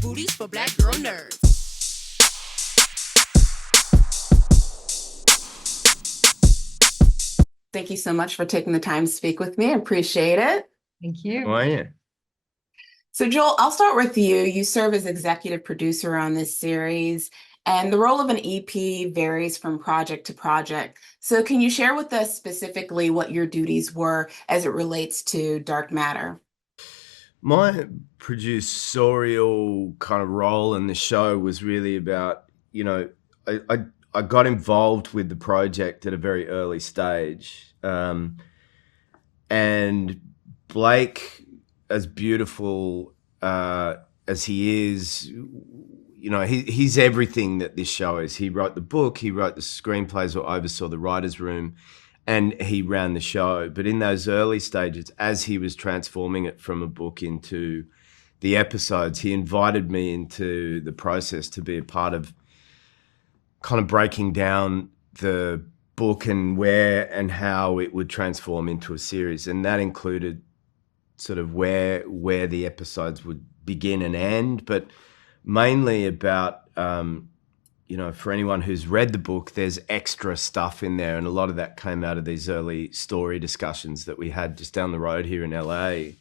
booties for black girl nerds. Thank you so much for taking the time to speak with me. I appreciate it. Thank you. How are you? So, Joel, I'll start with you. You serve as executive producer on this series, and the role of an EP varies from project to project. So, can you share with us specifically what your duties were as it relates to Dark Matter? My producerial kind of role in the show was really about, I got involved with the project at a very early stage. And Blake, as beautiful as he is, he's everything that this show is. He wrote the book, he wrote the screenplays or oversaw the writer's room, and he ran the show. But in those early stages, as he was transforming it from a book into the episodes, he invited me into the process to be a part of kind of breaking down the book and where and how it would transform into a series. And that included sort of where the episodes would begin and end, but mainly about, for anyone who's read the book, there's extra stuff in there. And a lot of that came out of these early story discussions that we had just down the road here in LA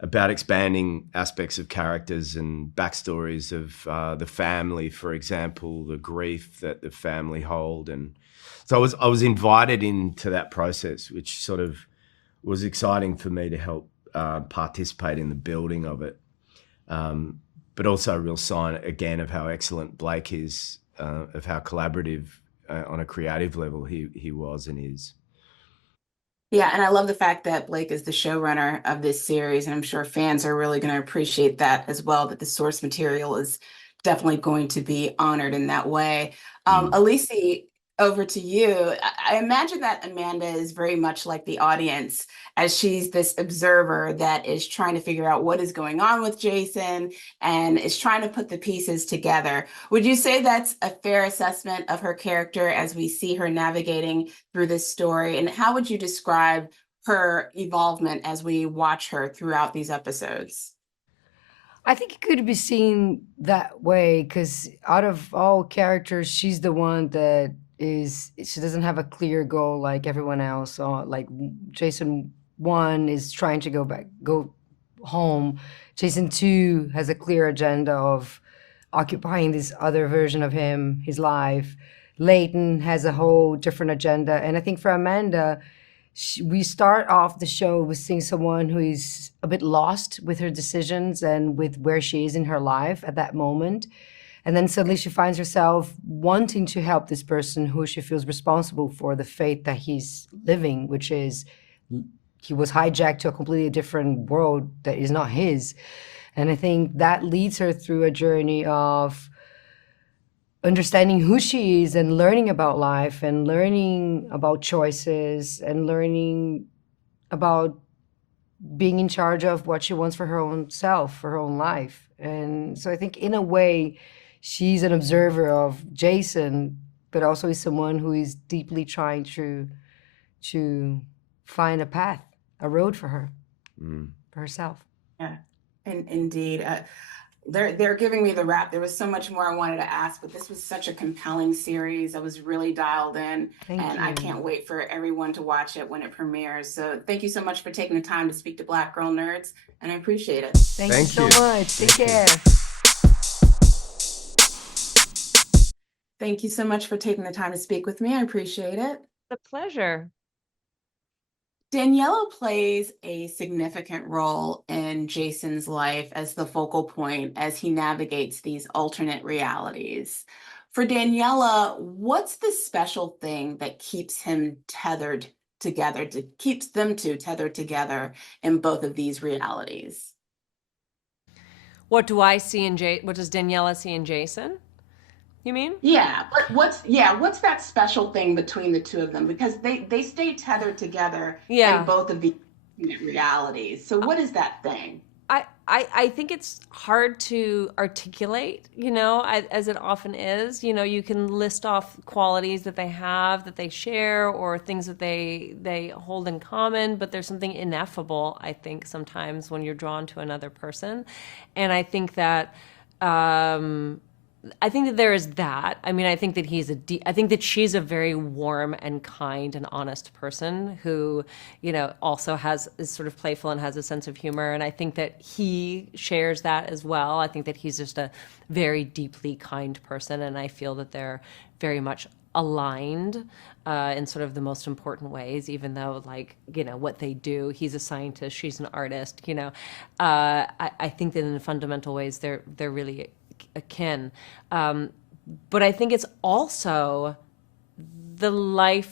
about expanding aspects of characters and backstories of the family, for example, the grief that the family hold. And so I was invited into that process, which sort of was exciting for me to help participate in the building of it. But also a real sign, again, of how excellent Blake is, of how collaborative on a creative level he was and is. Yeah, and I love the fact that Blake is the showrunner of this series, and I'm sure fans are really going to appreciate that as well, that the source material is definitely going to be honored in that way. Elise, over to you. I imagine that Amanda is very much like the audience, as she's this observer that is trying to figure out what is going on with Jason and is trying to put the pieces together. Would you say that's a fair assessment of her character as we see her navigating through this story? And how would you describe her evolvement as we watch her throughout these episodes? I think it could be seen that way because out of all characters, she's the one that she doesn't have a clear goal like everyone else. Like Jason 1 is trying to go home. Jason 2 has a clear agenda of occupying this other version of him, his life. Leighton has a whole different agenda. And I think for Amanda, we start off the show with seeing someone who is a bit lost with her decisions and with where she is in her life at that moment. And then suddenly she finds herself wanting to help this person who she feels responsible for the fate that he's living, which is he was hijacked to a completely different world that is not his. And I think that leads her through a journey of understanding who she is and learning about life and learning about choices and learning about being in charge of what she wants for her own self, for her own life. And so I think in a way, she's an observer of Jason, but also is someone who is deeply trying to find a path, a road for her, for herself. Yeah, and indeed. They're giving me the wrap. There was so much more I wanted to ask, but this was such a compelling series. I was really dialed in, and I can't wait for everyone to watch it when it premieres. So thank you so much for taking the time to speak to Black Girl Nerds, and I appreciate it. Thank you so much. Take care. Thank you so much for taking the time to speak with me. I appreciate it. A pleasure. Daniela plays a significant role in Jason's life as the focal point as he navigates these alternate realities. For Daniela, what's the special thing that keeps him tethered together, keeps them two tethered together in both of these realities? What do I see in what does Daniela see in Jason? You mean? Yeah, but what's that special thing between the two of them? Because they stay tethered together in both of these realities. So what is that thing? I think it's hard to articulate, as it often is. You can list off qualities that they have, that they share, or things that they hold in common, but there's something ineffable, I think, sometimes when you're drawn to another person. And I think that I think that there is that. I mean, I think that I think that she's a very warm and kind and honest person who, also is sort of playful and has a sense of humor. And I think that he shares that as well. I think that he's just a very deeply kind person. And I feel that they're very much aligned in sort of the most important ways, even though, like, what they do, he's a scientist, she's an artist, I think that in fundamental ways, they're really akin. But I think it's also the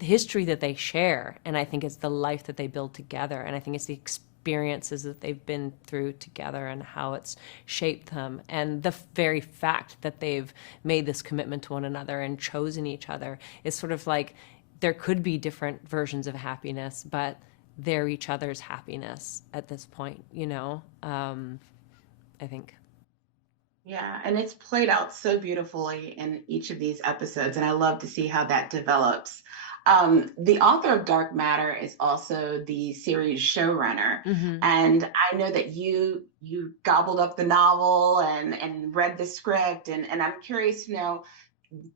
history that they share. And I think it's the life that they build together. And I think it's the experiences that they've been through together and how it's shaped them. And the very fact that they've made this commitment to one another and chosen each other is sort of like, there could be different versions of happiness, but they're each other's happiness at this point, I think. Yeah, and it's played out so beautifully in each of these episodes, and I love to see how that develops. The author of Dark Matter is also the series showrunner, and I know that you gobbled up the novel and read the script, and I'm curious to know,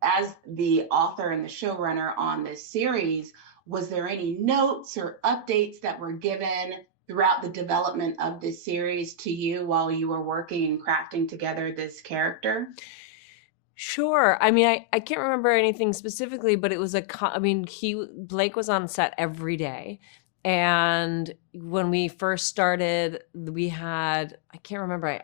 as the author and the showrunner on this series, was there any notes or updates that were given throughout the development of this series to you while you were working and crafting together this character? Sure. I mean, I can't remember anything specifically, but it was Blake was on set every day. And when we first started, we had, I can't remember,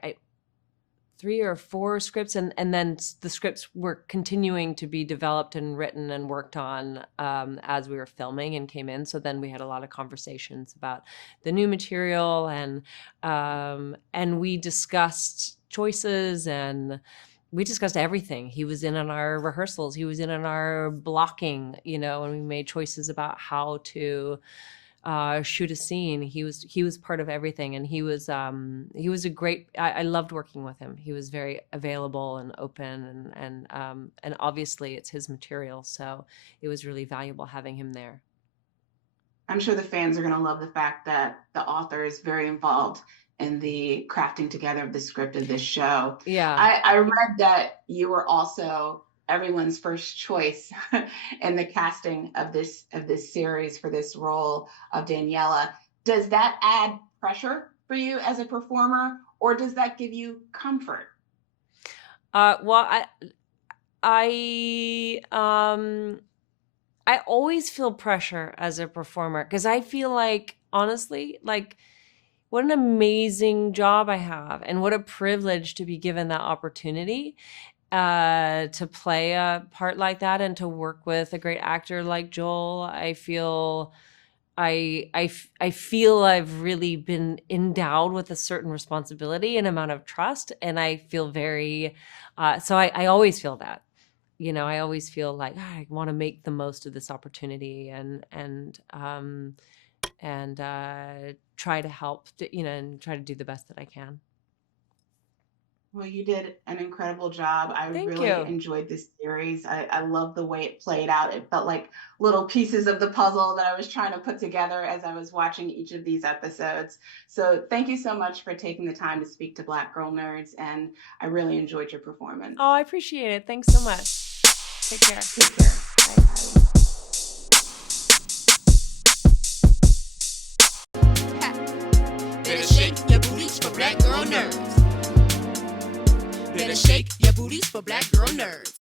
3 or 4 scripts, and then the scripts were continuing to be developed and written and worked on as we were filming and came in. So then we had a lot of conversations about the new material, and we discussed choices, and we discussed everything. He was in on our rehearsals, he was in on our blocking, and we made choices about how to shoot a scene. He was part of everything, and he was a great. I loved working with him. He was very available and open, and obviously it's his material, so it was really valuable having him there. I'm sure the fans are going to love the fact that the author is very involved in the crafting together of the script of this show. Yeah, I read that you were also everyone's first choice in the casting of this series for this role of Daniela. Does that add pressure for you as a performer, or does that give you comfort? Well, I always feel pressure as a performer, because I feel like, honestly, like, what an amazing job I have, and what a privilege to be given that opportunity to play a part like that and to work with a great actor like Joel. I feel I've really been endowed with a certain responsibility and amount of trust, and I feel very so I always feel that, I always feel like I want to make the most of this opportunity and try to help, and try to do the best that I can. Well, you did an incredible job. I Thank really you. enjoyed this series. I love the way it played out. It felt like little pieces of the puzzle that I was trying to put together as I was watching each of these episodes. So thank you so much for taking the time to speak to Black Girl Nerds, and I really enjoyed your performance. Oh, I appreciate it. Thanks so much. Take care. Take care. Bye. Better shake your booties for Black Girl Nerds. Better shake your booties for Black Girl Nerds.